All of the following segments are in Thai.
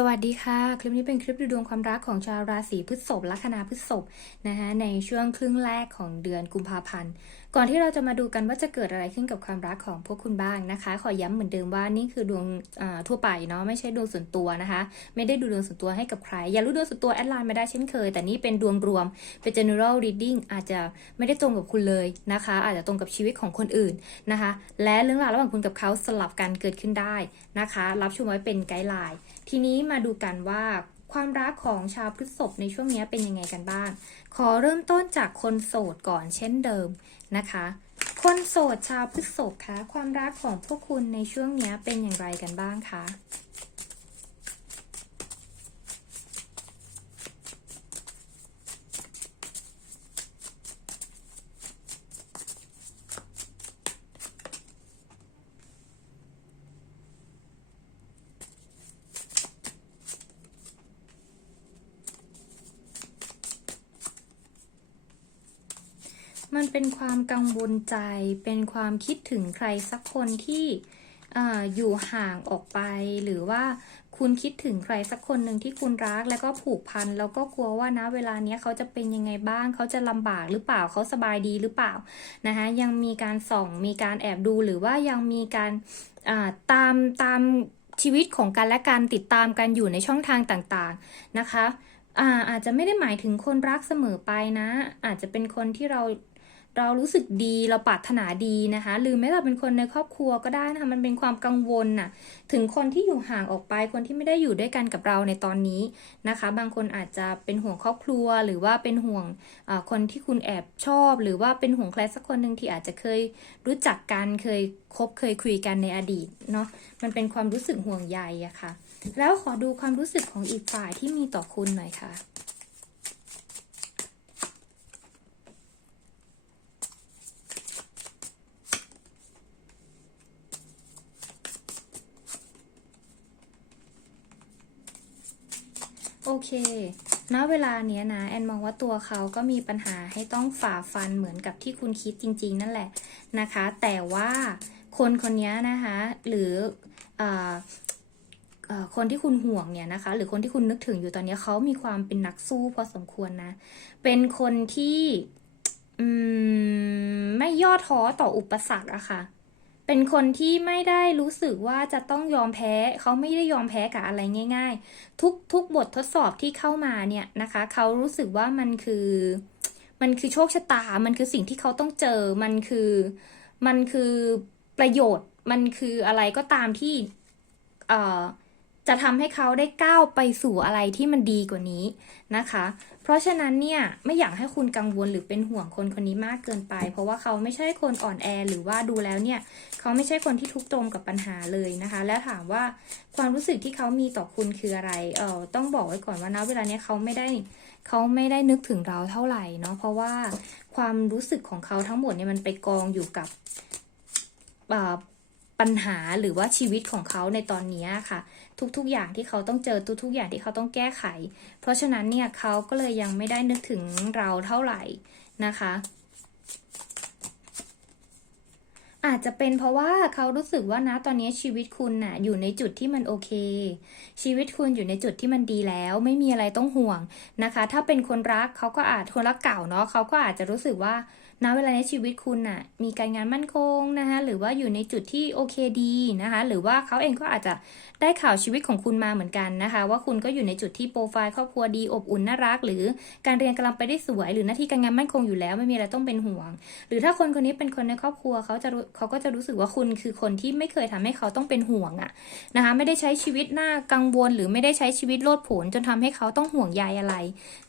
สวัสดีค่ะ คลิปนี้เป็นคลิปดูดวงความรักของชาวราศีพฤษภลัคนาพฤษภนะคะในช่วงครึ่งแรกของเดือนกุมภาพันธ์ก่อนที่เราจะมาดูกันว่าจะเกิดอะไรขึ้นกับความรักของพวกคุณบ้างนะคะ ขอย้ำเหมือนเดิมว่านี่คือดวงทั่วไปเนาะไม่ใช่ดวงส่วนตัวนะคะ ไม่ได้ดูดวงส่วนตัวให้กับใคร อย่ารู้ดวงส่วนตัวแอดไลน์มาได้เช่นเคย แต่นี่เป็นดวงรวมเป็น general reading อาจจะไม่ได้ตรงกับคุณเลยนะคะ อาจจะตรงกับชีวิตของคนอื่นนะคะ และเรื่องราวระหว่างคุณกับเขาสลับกันเกิดขึ้นได้นะคะ รับชมไว้เป็นไกด์ไลน์ทีนี้มาดูกันว่า ความรักของชาวพฤษภในช่วงนี้เป็นยังไงกันบ้าง ขอเริ่มต้นจากคนโสดก่อนเช่นเดิมนะคะ คนโสดชาวพฤษภคะ ความรักของพวกคุณในช่วงนี้เป็นอย่างไรกันบ้างคะ มันเป็นความกังวลใจ เป็นความคิดถึงใครสักคนที่ออยู่ห่างออกไป หรือว่าคุณคิดถึงใครสักคนหนึ่งที่คุณรัก แล้วก็ผูกพันแล้วก็กลัวว่านะเวลาเนี้ยเขาจะเป็นยังไงบ้าง เขาจะลำบากหรือเปล่าเขาสบายดีหรือเปล่านะคะยังมีการส่องมีการแอบดูหรือว่ายังมีการาตามตามชีวิตของกันและกันติดตามกันอยู่ในช่องทางต่างๆนะคะอาอาจจะไม่ได้หมายถึงคนรักเสมอไปนะ อาจจะเป็นคนที่เรา เรารู้สึกดีเราปรารถนาดีนะคะหรือแม้แต่เป็นคนในครอบครัวก็ได้นะคะมันเป็นความกังวลน่ะถึงคนที่อยู่ห่างออกไปคนที่ไม่ได้อยู่ด้วยกันกับเราในตอนนี้นะคะ บางคนอาจจะเป็นห่วงครอบครัว หรือว่าเป็นห่วงคนที่คุณแอบชอบ หรือว่าเป็นห่วงใครสักคนหนึ่งที่อาจจะเคยรู้จักกันเคยคบเคยคุยกันในอดีตเนาะมันเป็นความรู้สึกห่วงใยอะค่ะ แล้วขอดูความรู้สึกของอีกฝ่ายที่มีต่อคุณหน่อยค่ะ โอเค ณ เวลาเนี้ยนะ แอนมองว่าตัวเขาก็มีปัญหาให้ต้องฝ่าฟันเหมือนกับที่คุณคิดจริง ๆ นั่นแหละนะคะ แต่ว่าคนคนนี้นะคะ หรืออคนที่คุณห่วงเนี่ยนะคะ หรือคนที่คุณนึกถึงอยู่ตอนนี้เขามีความเป็นนักสู้พอสมควรนะ เป็นคนที่อืมไม่ย่อท้อต่ออุปสรรคอะค่ะ เป็นคนที่ไม่ได้รู้สึกว่าจะต้องยอมแพ้ เขาไม่ได้ยอมแพ้กับอะไรง่าย ๆ ทุกทุกบททดสอบที่เข้ามาเนี่ยนะคะ เขารู้สึกว่ามันคือ มันคือโชคชะตา มันคือสิ่งที่เขาต้องเจอ มันคือ มันคือประโยชน์ มันคืออะไรก็ตามที่ เอ่อจะทำให้เขาได้ก้าวไปสู่อะไรที่มันดีกว่านี้นะคะ เพราะฉะนั้นเนี่ยไม่อยากให้คุณกังวลหรือเป็นห่วงคนคนนี้มากเกินไป เพราะว่าเขาไม่ใช่คนอ่อนแอหรือว่าดูแล้วเนี่ยเขาไม่ใช่คนที่ทุกข์ตรมกับปัญหาเลยนะคะ แล้วถามว่าความรู้สึกที่เขามีต่อคุณคืออะไรเออต้องบอกไว้ก่อนว่านะเวลาเนี้ยเขาไม่ได้เขาไม่ได้นึกถึงเราเท่าไหร่เนาะเพราะว่าความรู้สึกของเขาทั้งหมดเนี่ยมันไปกองอยู่กับปัญหาหรือว่าชีวิตของเขาในตอนนี้ค่ะ ทุกๆ อย่างที่เขาต้องเจอทุกๆอย่างที่เขาต้องแก้ไข เพราะฉะนั้นเนี่ยเขาก็เลยยังไม่ได้นึกถึงเราเท่าไหร่นะคะ อาจจะเป็นเพราะว่าเขารู้สึกว่านะตอนนี้ชีวิตคุณน่ะอยู่ในจุดที่มันโอเค ชีวิตคุณอยู่ในจุดที่มันดีแล้ว ไม่มีอะไรต้องห่วงนะคะ ถ้าเป็นคนรักเขาก็อาจคนรักเก่าเนาะเขาก็อาจจะรู้สึกว่า ณเวลาในชีวิตคุณน่ะมีการงานมั่นคงนะคะหรือว่าอยู่ในจุดที่โอเคดีนะคะหรือว่าเขาเองก็อาจจะได้ข่าวชีวิตของคุณมาเหมือนกันนะคะ ว่าคุณก็อยู่ในจุดที่โปรไฟล์ครอบครัวดีอบอุ่นน่ารัก หรือการเรียนกำลังไปได้สวย หรือหน้าที่การงานมั่นคงอยู่แล้วไม่มีอะไรต้องเป็นห่วง หรือถ้าคนคนนี้เป็นคนในครอบครัวเขาจะเขาก็จะรู้สึกว่าคุณคือคนที่ไม่เคยทำให้เขาต้องเป็นห่วงอะนะคะไม่ได้ใช้ชีวิตน่ากังวล หรือไม่ได้ใช้ชีวิตโลดโผนจนทำให้เขาต้องห่วงใยอะไร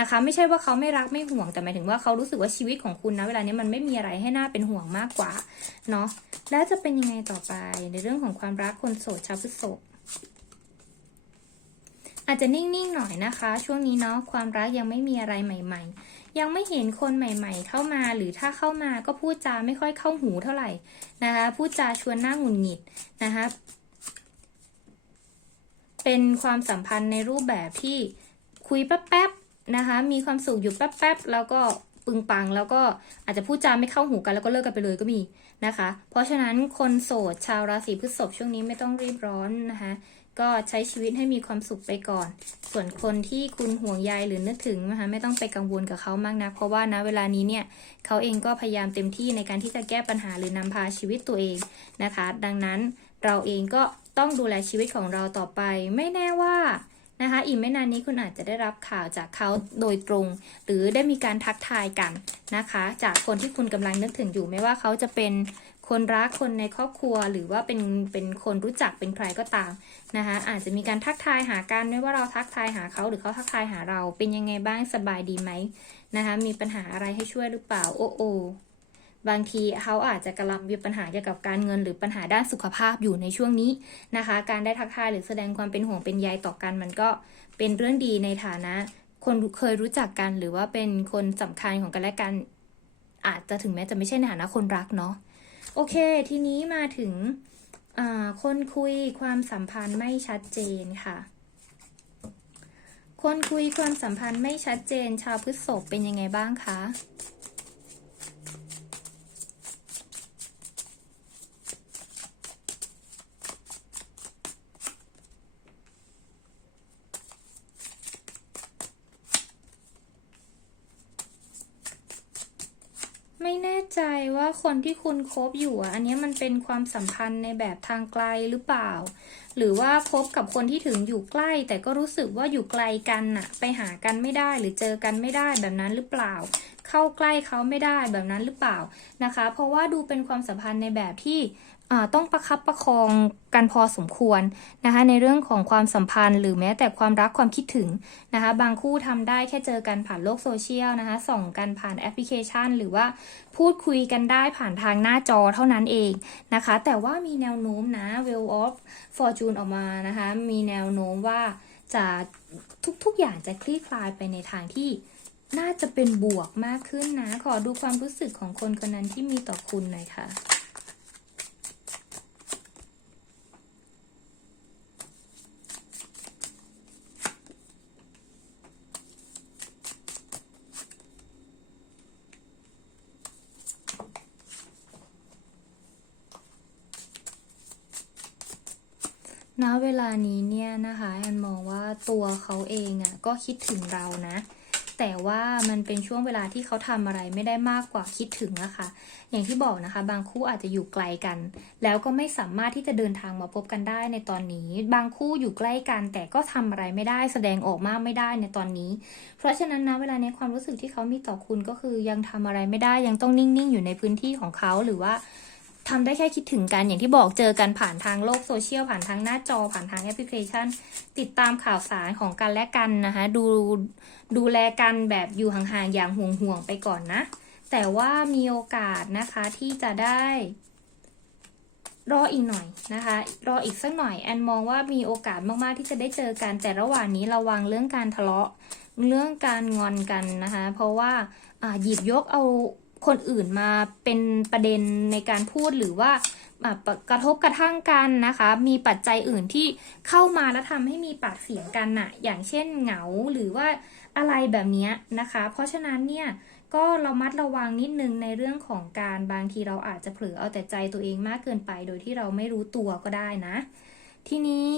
นะคะ ไม่ใช่ว่าเขาไม่รักไม่ห่วงแต่หมายถึงว่าเขารู้สึกว่าชีวิตของคุณนะเวลานี้มันไม่มีอะไรให้น่าเป็นห่วงมากกว่าเนาะแล้วจะเป็นยังไงต่อไปในเรื่องของความรักคนโสดชาวพฤษภอาจจะนิ่งๆหน่อยนะคะ ช่วงนี้เนาะความรักยังไม่มีอะไรใหม่ ๆ ยังไม่เห็นคนใหม่ ๆ เข้ามาหรือถ้าเข้ามาก็พูดจาไม่ค่อยเข้าหูเท่าไหร่นะคะพูดจาชวนหน้าหงุดหงิดนะคะเป็นความสัมพันธ์ในรูปแบบที่คุยแป๊บๆนะคะ มีความสุขอยู่แป๊บๆ แล้วก็ ปึงปัง แล้วก็อาจจะพูดจาไม่เข้าหูกันแล้วก็เลิกกันไปเลยก็มีนะคะ เพราะฉะนั้นคนโสดชาวราศีพฤษภช่วงนี้ไม่ต้องรีบร้อนนะคะ ก็ใช้ชีวิตให้มีความสุขไปก่อน ส่วนคนที่คุณห่วงใยหรือนึกถึงนะคะไม่ต้องไปกังวลกับเขามากนะเพราะว่านะเวลานี้เนี่ยเขาเองก็พยายามเต็มที่ในการที่จะแก้ปัญหาหรือนำพาชีวิตตัวเองนะคะ ดังนั้นเราเองก็ต้องดูแลชีวิตของเราต่อไป ไม่แน่ว่า นะคะ อีกไม่นานนี้คุณอาจจะได้รับข่าวจากเขาโดยตรง หรือได้มีการทักทายกันนะคะ จากคนที่คุณกำลังนึกถึงอยู่ไม่ว่าเขาจะเป็นคนรักคนในครอบครัว หรือว่าเป็นเป็นคนรู้จักเป็นใครก็ตามนะคะอาจจะมีการทักทายหากันไม่ว่าเราทักทายหาเขาหรือเขาทักทายหาเราเป็นยังไงบ้างสบายดีไหมนะคะมีปัญหาอะไรให้ช่วยหรือเปล่าโอ้โอ บางทีเขาอาจจะกำลังมีปัญหาเกี่ยวกับการเงิน หรือปัญหาด้านสุขภาพอยู่ในช่วงนี้นะคะ การได้ทักทายหรือแสดงความเป็นห่วงเป็นใยต่อกันมันก็เป็นเรื่องดีในฐานะ คนเคยรู้จักกันหรือว่าเป็นคนสำคัญของกันและกัน อาจจะถึงแม้จะไม่ใช่ในฐานะคนรักเนาะโอเค ทีนี้มาถึงคนคุยความสัมพันธ์ไม่ชัดเจนค่ะ คนคุยความสัมพันธ์ไม่ชัดเจน ชาวพฤษภเป็นยังไงบ้างคะ ไม่แน่ใจว่าคนที่คุณคบอยู่อะอันนี้มันเป็นความสัมพันธ์ในแบบทางไกลหรือเปล่า หรือว่าคบกับคนที่ถึงอยู่ใกล้ แต่ก็รู้สึกว่าอยู่ไกลกันน่ะ ไปหากันไม่ได้หรือเจอกันไม่ได้แบบนั้นหรือเปล่า เข้าใกล้เขาไม่ได้แบบนั้นหรือเปล่านะคะ เพราะว่าดูเป็นความสัมพันธ์ในแบบที่ ต้องประคับประคองกันพอสมควรนะคะในเรื่องของความสัมพันธ์ หรือแม้แต่ความรักความคิดถึงนะคะบางคู่ทำได้แค่เจอกันผ่านโลกโซเชียลนะคะส่งกันผ่านแอปพลิเคชัน หรือว่าพูดคุยกันได้ผ่านทางหน้าจอเท่านั้นเองนะคะ แต่ว่ามีแนวโน้มนะ Wheel of Fortune ออกมานะคะมีแนวโน้มว่าจะทุกๆอย่างจะคลี่คลายไปในทางที่น่าจะเป็นบวกมากขึ้นนะ ขอดูความรู้สึกของคนคนนั้นที่มีต่อคุณหน่อยค่ะ ณเวลานี้เนี่ยนะคะแอนมองว่าตัวเขาเองอะ่ะก็คิดถึงเรานะ แต่ว่ามันเป็นช่วงเวลาที่เขาทำอะไรไม่ได้มากกว่าคิดถึงอะค่ะ อย่างที่บอกนะคะ บางคู่อาจจะอยู่ไกลกัน แล้วก็ไม่สามารถที่จะเดินทางมาพบกันได้ในตอนนี้ บางคู่อยู่ใกล้กัน แต่ก็ทำอะไรไม่ได้แสดงออกมากไม่ได้ในตอนนี้ เพราะฉะนั้นนะเวลาในความรู้สึกที่เขามีต่อคุณก็คือยังทำอะไรไม่ได้ยังต้องนิ่งๆ อยู่ในพื้นที่ของเขาหรือว่า ทำได้แค่คิดถึงกันอย่างที่บอกเจอกันผ่านทางโลกโซเชียลผ่านทางหน้าจอผ่านทางแอปพลิเคชัน ติดตามข่าวสารของกันและกันนะคะ ดูดูแลกันแบบอยู่ห่างๆอย่างห่วงๆไปก่อนนะ แต่ว่ามีโอกาสนะคะที่จะได้รออีกหน่อยนะคะ รออีกสักหน่อยแอนมองว่ามีโอกาสมากๆที่จะได้เจอกัน แต่ระหว่างนี้ระวังเรื่องการทะเลาะเรื่องการงอนกันนะคะ เพราะว่าหยิบยกเอา คนอื่นมาเป็นประเด็นในการพูดหรือว่ากระทบกระทั่งกันนะคะ มีปัจจัยอื่นที่เข้ามาแล้วทำให้มีปากเสียงกันน่ะ อย่างเช่นเหงาหรือว่าอะไรแบบนี้นะคะ เพราะฉะนั้นเนี่ยก็เรามัดระวังนิดนึงในเรื่องของการบางทีเราอาจจะเผลอเอาแต่ใจตัวเองมากเกินไป โดยที่เราไม่รู้ตัวก็ได้นะ ทีนี้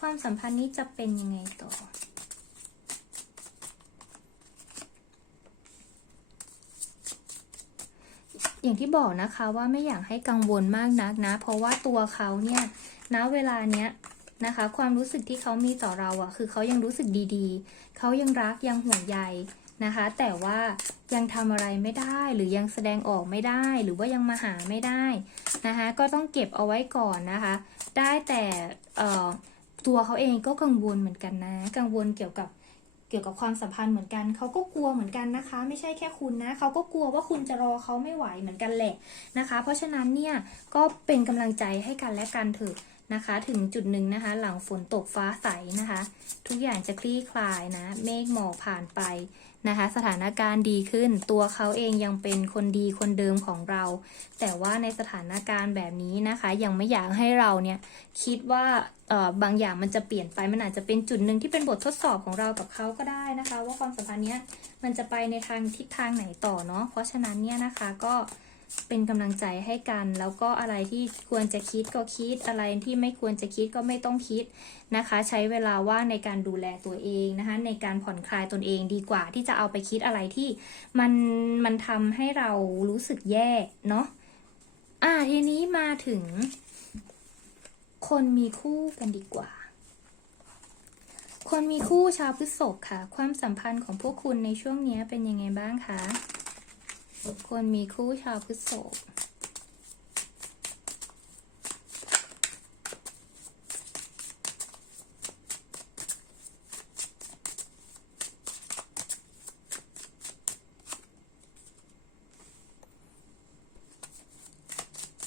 ความสัมพันธ์นี้จะเป็นยังไงต่อ อย่างที่บอกนะคะว่าไม่อยากให้กังวลมากนักนะ เพราะว่าตัวเขาเนี่ยณเวลาเนี้ยนะคะ ความรู้สึกที่เขามีต่อเราอะคือเขายังรู้สึกดีๆ เขายังรักยังห่วงใยนะคะ แต่ว่ายังทำอะไรไม่ได้หรือยังแสดงออกไม่ได้ หรือว่ายังมาหาไม่ได้นะคะ ก็ต้องเก็บเอาไว้ก่อนนะคะ ได้แต่เอ่อตัวเขาเองก็กังวลเหมือนกันนะ กังวลเกี่ยวกับ กี่ยวกับความสัมพันธ์เหมือนกันเขาก็กลัวเหมือนกันนะคะ ไม่ใช่แค่คุณนะเขาก็กลัวว่าคุณจะรอเขาไม่ไหวเหมือนกันแหละนะคะ เพราะฉะนั้นเนี่ยก็เป็นกำลังใจให้กันและกันเถอะ นะคะ ถึงจุดหนึ่งนะคะ หลังฝนตกฟ้าใสนะคะ ทุกอย่างจะคลี่คลายนะ เมฆหมอกผ่านไปนะคะ สถานการณ์ดีขึ้น ตัวเขาเองยังเป็นคนดีคนเดิมของเรา แต่ว่าในสถานการณ์แบบนี้นะคะ ยังไม่อยากให้เราเนี่ยคิดว่าบางอย่างมันจะเปลี่ยนไป มันอาจจะเป็นจุดหนึ่งที่เป็นบททดสอบของเรากับเขาก็ได้นะคะ ว่าความสัมพันธ์เนี้ยมันจะไปในทางทิศทางไหนต่อเนาะ เพราะฉะนั้นเนี่ยนะคะก็ เป็นกำลังใจให้กัน แล้วก็อะไรที่ควรจะคิดก็คิดอะไรที่ไม่ควรจะคิดก็ไม่ต้องคิดนะคะ ใช้เวลาว่างในการดูแลตัวเองนะคะ ในการผ่อนคลายตนเองดีกว่าที่จะเอาไปคิดอะไรที่มันมันทำให้เรารู้สึกแย่เนาะอ่าทีนี้มาถึง คนมีคู่กันดีกว่าคนมีคู่ชาวพฤษภค่ะ ความสัมพันธ์ของพวกคุณในช่วงนี้เป็นยังไงบ้างคะ คนมีคู่ชาวพฤษภ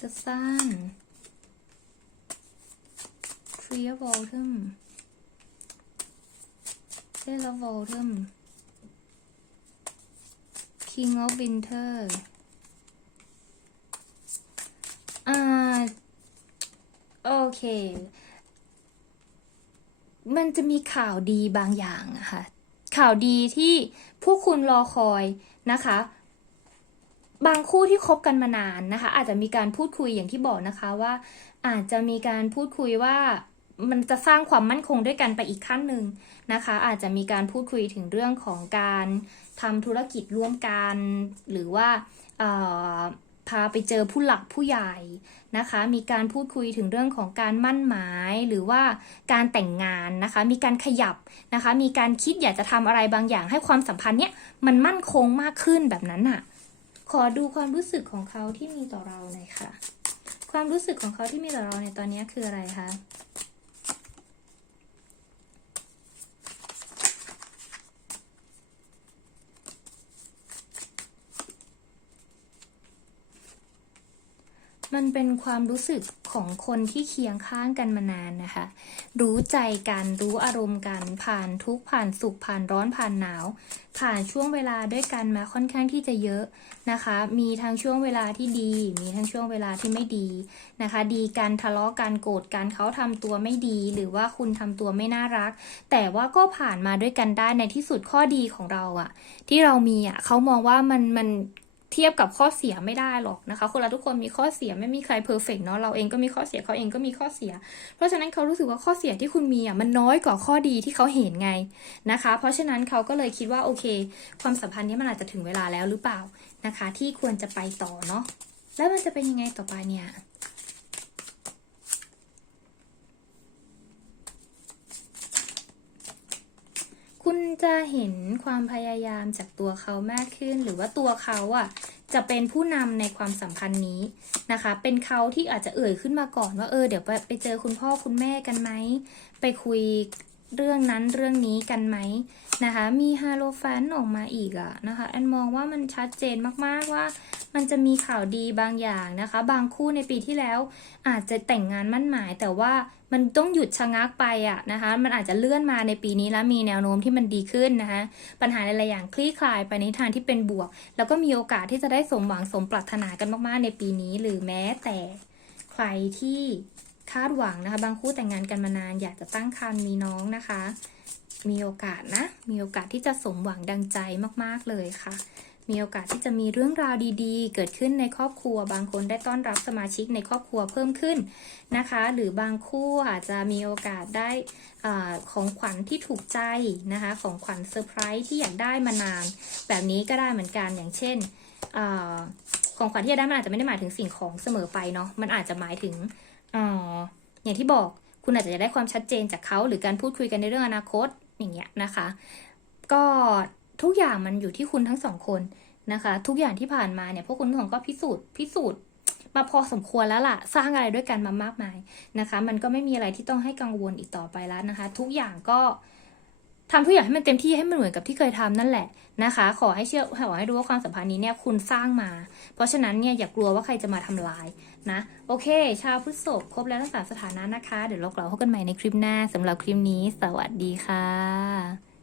The Sun Clear Bottom Yellow Bottom King of Winter อ่า โอเค มันจะมีข่าวดีบางอย่างอะค่ะ ข่าวดีที่พวกคุณรอคอยนะคะ บางคู่ที่คบกันมานานนะคะ อาจจะมีการพูดคุยอย่างที่บอกนะคะว่า อาจจะมีการพูดคุยว่า มันจะสร้างความมั่นคงด้วยกันไปอีกขั้นหนึ่งนะคะ อาจจะมีการพูดคุยถึงเรื่องของการทำธุรกิจร่วมกัน หรือว่าพาไปเจอผู้หลักผู้ใหญ่นะคะ มีการพูดคุยถึงเรื่องของการมั่นหมายหรือว่าการแต่งงานนะคะ มีการขยับนะคะ มีการคิดอยากจะทำอะไรบางอย่าง ให้ความสัมพันธ์เนี้ยมันมั่นคงมากขึ้นแบบนั้นน่ะขอดูความรู้สึกของเขาที่มีต่อเราหน่อยค่ะ ความรู้สึกของเขาที่มีต่อเราในตอนนี้คืออะไรคะ มันเป็นความรู้สึกของคนที่เคียงข้างกันมานานนะคะ รู้ใจกันรู้อารมณ์กันผ่านทุกผ่านสุขผ่านร้อนผ่านหนาว ผ่านช่วงเวลาด้วยกันมาค่อนข้างที่จะเยอะนะคะ มีทั้งช่วงเวลาที่ดี มีทั้งช่วงเวลาที่ไม่ดีนะคะ ดีกันทะเลาะกันโกรธกันเขาทำตัวไม่ดี หรือว่าคุณทำตัวไม่น่ารัก แต่ว่าก็ผ่านมาด้วยกันได้ในที่สุดข้อดีของเราอะที่เรามีอะเขามองว่ามันมัน เทียบกับข้อเสียไม่ได้หรอกนะคะ คนเราทุกคนมีข้อเสียไม่มีใครเพอร์เฟกเนาะเราเองก็มีข้อเสียเขาเองก็มีข้อเสีย เพราะฉะนั้นเขารู้สึกว่าข้อเสียที่คุณมีอะมันน้อยกว่าข้อดีที่เขาเห็นไงนะคะ เพราะฉะนั้นเขาก็เลยคิดว่าโอเค ความสัมพันธ์นี้มันอาจจะถึงเวลาแล้วหรือเปล่านะคะ ที่ควรจะไปต่อเนาะแล้วมันจะเป็นยังไงต่อไปเนี่ย คุณจะเห็นความพยายามจากตัวเขามากขึ้น หรือว่าตัวเขาอะจะเป็นผู้นำในความสัมพันธ์นี้นะคะ เป็นเขาที่อาจจะเอ่ยขึ้นมาก่อนว่าเออเดี๋ยวไปไปเจอคุณพ่อคุณแม่กันไหมไปคุย เรื่องนั้นเรื่องนี้กันไหมนะคะ มีฮาโลแฟนออกมาอีกอะนะคะแอนมองว่ามันชัดเจนมากๆว่า มันจะมีข่าวดีบางอย่างนะคะ บางคู่ในปีที่แล้ว อาจจะแต่งงานมั่นหมาย แต่ว่ามันต้องหยุดชะงักไปอะนะคะ มันอาจจะเลื่อนมาในปีนี้แล้วมีแนวโน้มที่มันดีขึ้นนะคะ ปัญหาหลายๆอย่างคลี่คลายไปในทางที่เป็นบวก แล้วก็มีโอกาสที่จะได้สมหวังสมปรารถนากันมากๆ ในปีนี้ หรือแม้แต่ใครที่ คาดหวังนะคะ บางคู่แต่งงานกันมานาน อยากจะตั้งครรภ์มีน้องนะคะ มีโอกาสนะ มีโอกาสที่จะสมหวังดังใจมากๆเลยค่ะ มีโอกาสที่จะมีเรื่องราวดีๆ เกิดขึ้นในครอบครัว บางคนได้ต้อนรับสมาชิกในครอบครัวเพิ่มขึ้นนะคะ หรือบางคู่อาจจะมีโอกาสได้อของขวัญที่ถูกใจนะคะ ของขวัญเซอร์ไพรส์ที่อยากได้มานาน แบบนี้ก็ได้เหมือนกันอย่างเช่นอของขวัญที่ได้มันอาจจะไม่ได้หมายถึงสิ่งของเสมอไปเนาะ มันอาจจะหมายถึง อาอย่างที่บอกคุณอาจจะได้ความชัดเจนจากเขาหรือการพูดคุยกันในเรื่องอนาคตอย่างเงี้ยนะคะ ก็ทุกอย่างมันอยู่ที่คุณทั้งสองคนนะคะ ทุกอย่างที่ผ่านมาเนี่ยพวกคุณทั้งสองก็พิสูจน์พิสูจน์มาพอสมควรแล้วล่ะ สร้างอะไรด้วยกันมามากมายนะคะ มันก็ไม่มีอะไรที่ต้องให้กังวลอีกต่อไปแล้วนะคะ ทุกอย่างก็ ทำทุกอย่างให้มันเต็มที่ให้มันเหมือนกับที่เคยทำนั่นแหละนะคะ ขอให้เชื่อขอให้รู้ว่าความสัมพันธ์นี้เนี่ยคุณสร้างมา เพราะฉะนั้นเนี่ยอย่ากลัวว่าใครจะมาทำลายนะโอเค ชาวพฤษภครบแล้วทั้งสามสถานะนะคะ เดี๋ยวเรากลับพบกันใหม่ในคลิปหน้าสำหรับคลิปนี้ สวัสดีค่ะ